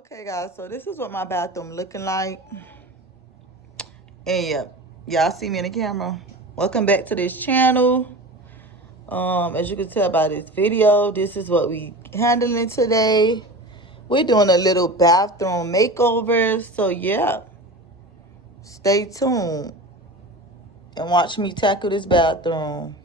Okay guys, so this is what my bathroom looking like. And yeah, y'all see me in the camera. Welcome back to this channel. As you can tell by this video, this is what we handling today. We're doing a little bathroom makeover. So yeah, stay tuned and watch me tackle this bathroom.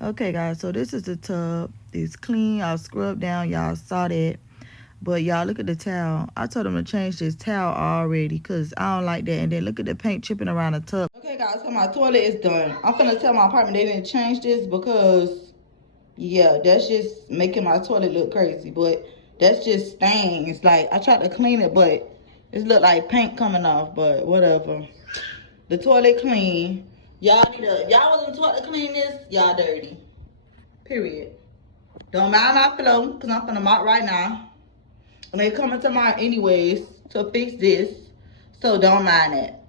Okay guys, so this is the tub. It's clean. I'll scrub down. Y'all saw that. But y'all look at the towel. I told them to change this towel already because I don't like that. And then look at the paint chipping around the tub. Okay guys, so my toilet is done. I'm gonna tell my apartment they didn't change this because yeah, that's just making my toilet look crazy. But that's just stains. Like I tried to clean it, but it looked like paint coming off, but whatever. The toilet clean. Y'all wasn't taught to clean this, y'all dirty. Period. Don't mind my flow, because I'm finna mop right now. And they coming to mine anyways to fix this. So don't mind that.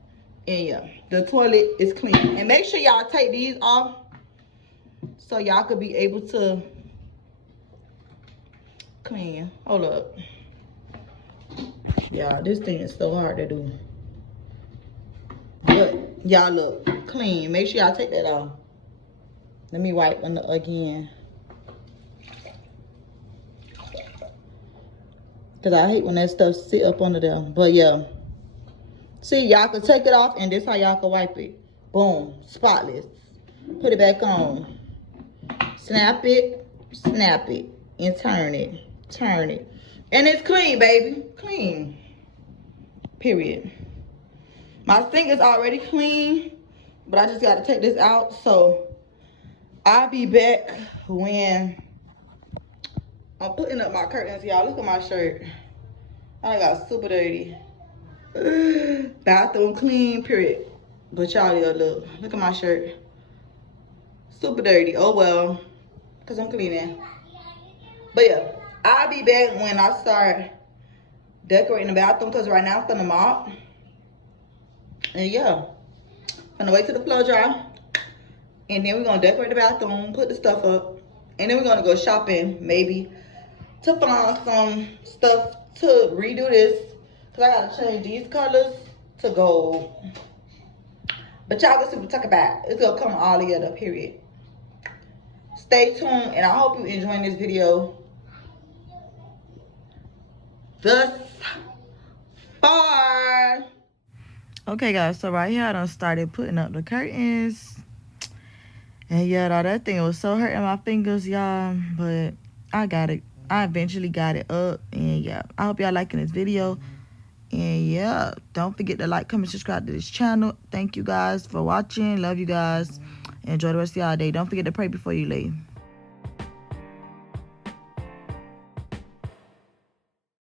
And yeah, the toilet is clean. And make sure y'all take these off so y'all could be able to clean. Hold up. Y'all, this thing is so hard to do. But y'all look clean. Make sure y'all take that off. Let me wipe again. Because I hate when that stuff sit up under there. But yeah. See, y'all can take it off and this how y'all can wipe it. Boom. Spotless. Put it back on. Snap it. Snap it. And turn it. Turn it. And it's clean, baby. Clean. Period. My sink is already clean. But I just got to take this out. So I'll be back when I'm putting up my curtains. Y'all, look at my shirt. I got super dirty. Bathroom clean, period. But y'all, look at my shirt. Super dirty. Oh well, because I'm cleaning. But yeah, I'll be back when I start decorating the bathroom, because right now I'm gonna mop. And yeah, I'm gonna wait till the floor dry. And then we're gonna decorate the bathroom, put the stuff up. And then we're gonna go shopping, maybe, to find some stuff to redo this. Because I gotta change these colors to gold. But y'all gonna see what we talk about. It's gonna come all together, period. Stay tuned, and I hope you enjoying this video thus far. Okay guys, so right here I done started putting up the curtains. And yeah, that thing was so hurting my fingers, y'all. But I got it. I eventually got it up. And yeah, I hope y'all liking this video. And yeah, don't forget to like, comment, subscribe to this channel. Thank you guys for watching. Love you guys. Enjoy the rest of y'all day. Don't forget to pray before you leave.